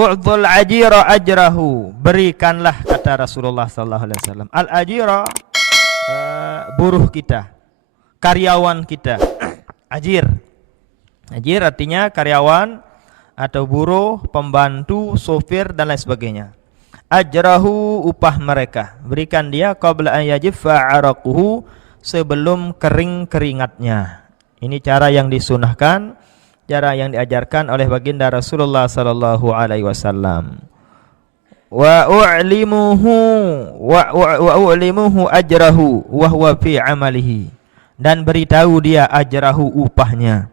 U'dhul ajira ajrahu, berikanlah, kata Rasulullah sallallahu alaihi wasallam. Al ajira buruh kita, karyawan kita. Ajir. Ajir artinya karyawan atau buruh, pembantu, sopir dan lain sebagainya. Ajrahu, upah mereka, berikan dia qabla an yajiffa 'araquhu, sebelum kering keringatnya. Ini cara yang disunahkan, cara yang diajarkan oleh baginda Rasulullah sallallahu alaihi wasallam. Wa u'limuhu ajrahu wa huwa fi 'amalihi, dan beritahu dia ajrahu, upahnya,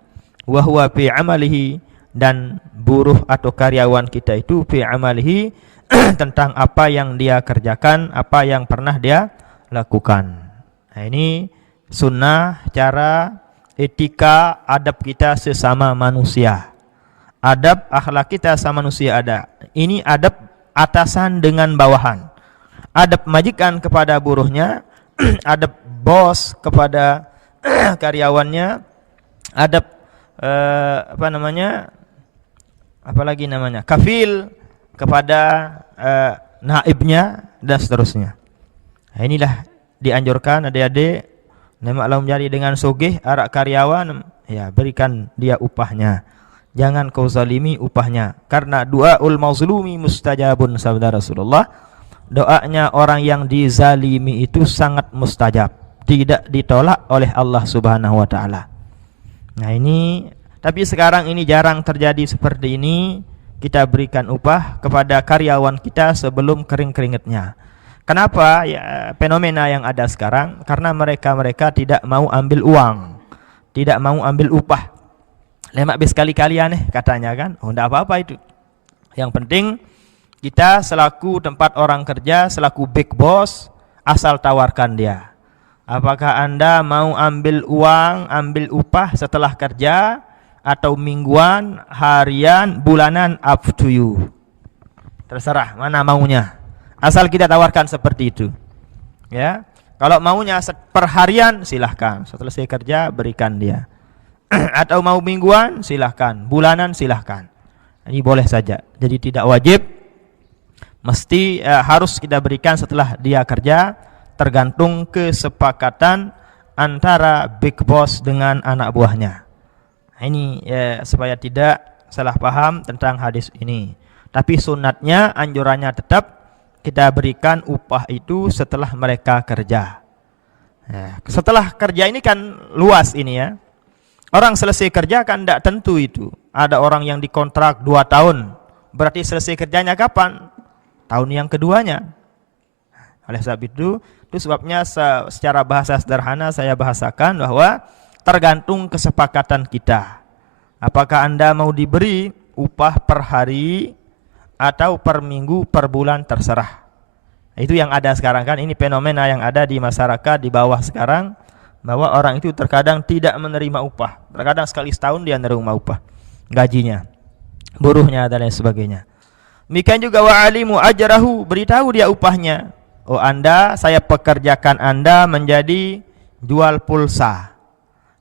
wa huwa fi 'amalihi, dan buruh atau karyawan kita itu fi 'amalihi tentang apa yang dia kerjakan, apa yang pernah dia lakukan. Nah, ini sunnah, cara, etika, adab kita sesama manusia. Adab akhlak kita sama manusia ada. Ini adab atasan dengan bawahan. Adab majikan kepada buruhnya, adab bos kepada karyawannya, adab kafil kepada naibnya dan seterusnya. Nah, inilah dianjurkan adik-adik, kalau menjadi dengan sugih arak karyawan, ya berikan dia upahnya. Jangan kau zalimi upahnya, karena du'aul mazlumi mustajabun, sabda Rasulullah. Doanya orang yang dizalimi itu sangat mustajab, tidak ditolak oleh Allah Subhanahu wa taala. Nah, ini tapi sekarang ini jarang terjadi seperti ini. Kita berikan upah kepada karyawan kita sebelum kering keringetnya. Kenapa? Ya, fenomena yang ada sekarang karena mereka tidak mau ambil uang, tidak mau ambil upah. Lemak bis kali-kali aneh katanya kan. Oh, enggak apa-apa itu. Yang penting kita selaku tempat orang kerja, selaku big boss, asal tawarkan dia. Apakah Anda mau ambil uang, ambil upah setelah kerja, atau mingguan, harian, bulanan, up to you. Terserah mana maunya. Asal kita tawarkan seperti itu. Ya. Kalau maunya per harian silahkan. Setelah saya kerja berikan dia. Atau mau mingguan silahkan, bulanan silahkan. Ini boleh saja. Jadi tidak wajib. Mesti harus kita berikan setelah dia kerja, tergantung kesepakatan antara big boss dengan anak buahnya. Ini supaya tidak salah paham tentang hadis ini. Tapi sunatnya, anjurannya tetap kita berikan upah itu setelah mereka kerja. Setelah kerja ini kan luas ini ya. Orang selesai kerja kan tidak tentu itu. Ada orang yang dikontrak 2 tahun. Berarti selesai kerjanya kapan? Tahun yang keduanya. Oleh sebab itu sebabnya secara bahasa sederhana saya bahasakan bahwa tergantung kesepakatan kita. Apakah Anda mau diberi upah per hari atau per minggu, per bulan, terserah. Itu yang ada sekarang kan. Ini fenomena yang ada di masyarakat di bawah sekarang, bahwa orang itu terkadang tidak menerima upah. Terkadang sekali setahun dia menerima upah, gajinya, buruhnya dan lain sebagainya. Demikian juga wa'alimu ajrahu, beritahu dia upahnya. Oh Anda, saya pekerjakan Anda menjadi jual pulsa.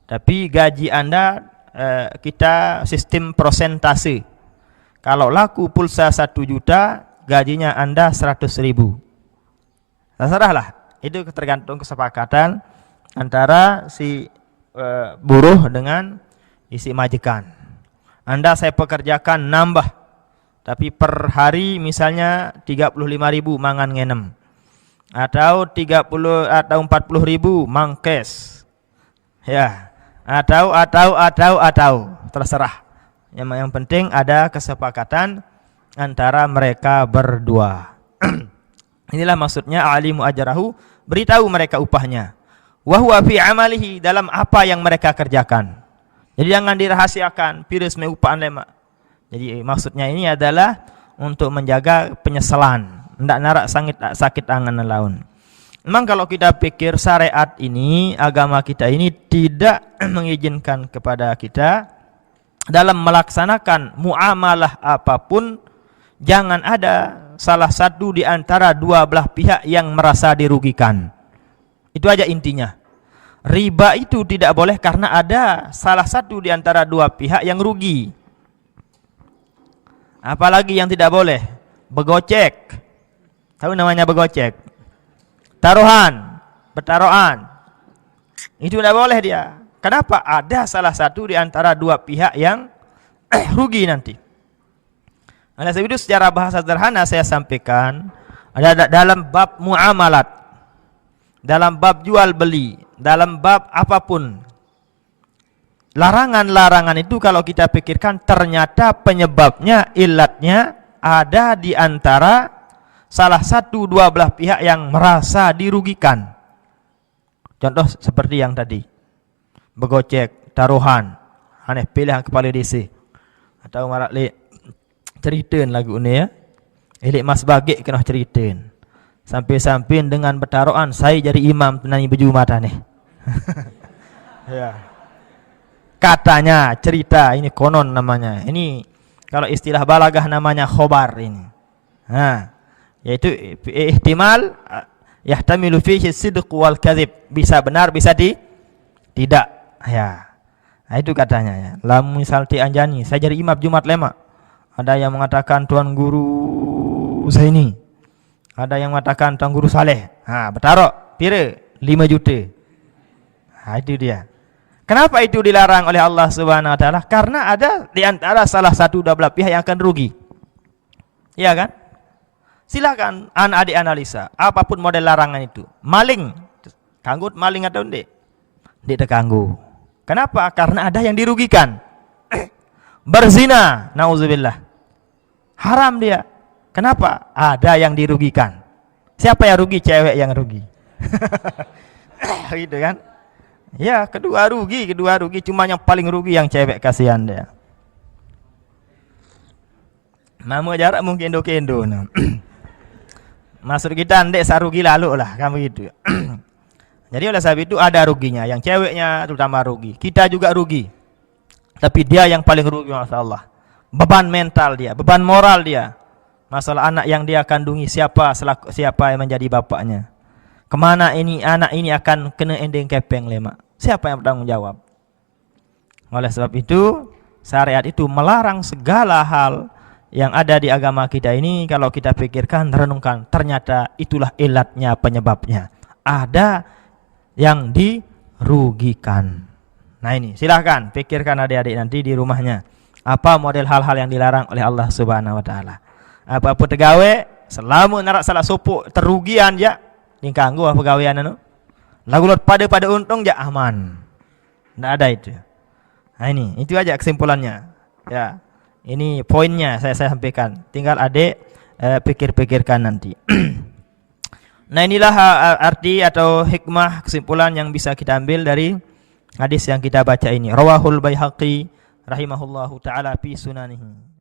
Tapi gaji Anda kita sistem prosentase. Kalau laku pulsa 1 juta, gajinya Anda 100.000. Terserahlah. Itu tergantung kesepakatan antara si buruh dengan isi majikan. Anda saya pekerjakan nambah, tapi per hari misalnya 35.000 mangan ngenem. Atau 30 atau 40.000 mangkes. Ya. Atau terserah. Yang penting ada kesepakatan antara mereka berdua. Inilah maksudnya alimu ajrahu, beritahu mereka upahnya. Wa huwa fi amalihi, dalam apa yang mereka kerjakan. Jadi jangan dirahasiakan, piris me upaan lema. Jadi maksudnya ini adalah untuk menjaga penyesalan, ndak narak sakit angan laun. Memang kalau kita pikir syariat ini, agama kita ini tidak mengizinkan kepada kita dalam melaksanakan muamalah apapun, jangan ada salah satu di antara dua belah pihak yang merasa dirugikan. Itu aja intinya. Riba itu tidak boleh karena ada salah satu di antara dua pihak yang rugi. Apalagi yang tidak boleh? Begocek. Tahu namanya begocek? Taruhan, bertaruhan. Itu tidak boleh dia. Kenapa? Ada salah satu di antara dua pihak yang rugi nanti. Oleh sebab itu secara bahasa sederhana saya sampaikan, ada dalam bab muamalat, dalam bab jual beli, dalam bab apapun, larangan-larangan itu kalau kita pikirkan ternyata penyebabnya, ilatnya ada di antara salah satu dua belah pihak yang merasa dirugikan. Contoh seperti yang tadi, begocek, taruhan, aneh pilih yang kepala DC, atau marak le ceritain lagu ni ya, elik mas bagik kena ceritain, sampai-sampai dengan bertaruhan saya jadi imam penyanyi berjumat ni. Ya. Katanya cerita ini konon namanya. Ini kalau istilah balagah namanya khobar ini. Yaitu ihtimal yahtamilu fihi sidq wal kadhib, bisa benar bisa tidak. Ya. Nah, itu katanya ya. Lamun misal ti anjani saya jadi imam Jumat lemak. Ada yang mengatakan tuan guru saya ini. Ada yang mengatakan tuan guru Saleh. Bertaruh pira 5 juta. Itu dia. Kenapa itu dilarang oleh Allah Subhanahu wa taala? Karena ada di antara salah satu dua belah pihak yang akan rugi. Iya kan? Silakan adik analisa apapun model larangan itu. Maling, kanggut maling atau enggak? Enggak terganggu. Kenapa? Karena ada yang dirugikan. Berzina, nauzubillah. Haram dia. Kenapa? Ada yang dirugikan. Siapa yang rugi? Cewek yang rugi. Gitu kan? Ya, kedua rugi, cuma yang paling rugi yang cewek, kasihan dia. Mamu jarak mungkin kendo. Maksud kita ndek sarugi lalu lah, kan begitu. Jadi oleh sebab itu ada ruginya, yang ceweknya terutama rugi. Kita juga rugi. Tapi dia yang paling rugi, masalah. Beban mental dia, beban moral dia. Masalah anak yang dia kandungi, siapa yang menjadi bapaknya. Kemana ini anak ini akan kena ending kepeng lemak. Siapa yang bertanggung jawab? Oleh sebab itu, syariat itu melarang segala hal yang ada di agama kita ini. Kalau kita pikirkan, renungkan, ternyata itulah ilatnya, penyebabnya. Ada yang dirugikan. Nah ini, silahkan pikirkan adik-adik nanti di rumahnya. Apa model hal-hal yang dilarang oleh Allah Subhanahu wa taala. Apa-apa tegawe, selama narak salah sopuk terugian ya, dikanggu apa pegawaian anu. Lagu lot pada untung ya aman. Tidak ada itu. Nah ini, itu aja kesimpulannya. Ya, ini poinnya saya sampaikan. Tinggal adik pikir-pikirkan nanti. Nah inilah arti atau hikmah kesimpulan yang bisa kita ambil dari hadis yang kita baca ini. Rawahul Baihaqi rahimahullahu taala fi sunanihi.